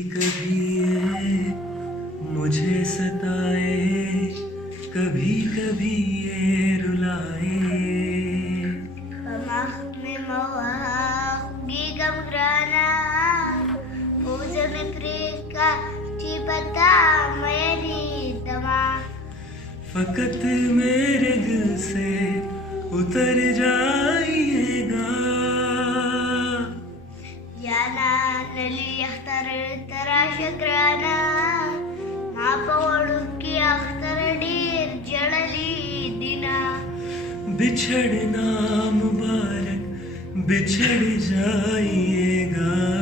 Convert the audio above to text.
कभी ये मुझे सताए, कभी कभी ये रुलाए। में मवागी गमग्राना फौज में प्रेका चिपता मैंने दमा। फकत मेरे दिल से उतर जाइएगा। याना नली अख्तर तरा शक्राना मा पवड़ू की अख्तर डीर जड़ली दिना। बिछड़ना मुबारक, बिछड़ जाइएगा।